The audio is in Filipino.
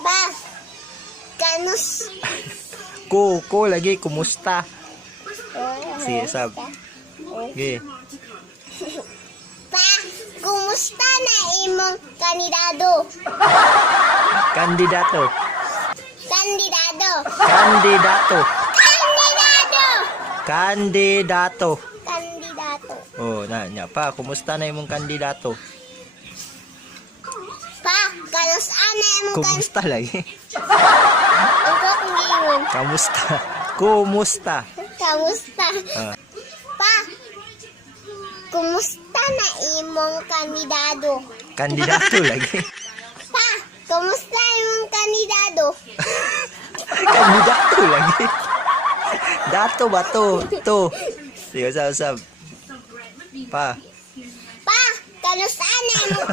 Ba, kanus. Ko lagi, kumusta? Sige, sab. Okay. Pa, kumusta na imong kandidato? Kandidato. Kandidato. Kandidato. Kandidato. Kandidato. Kandidato. Oh, nya pa, kumusta na imong kandidato? Pa, kanus ana imong Kumusta lagi? Ikaw kung giyon. Kamusta? Kumusta? Kamusta? Ah. Pa, kumusta na imong kandidato? Kandidato lagi. Pa, kumusta imong kandidato? Kandidato lagi. Dato ba to? To. Sige, usap. Pa. Pa, kanus ana imong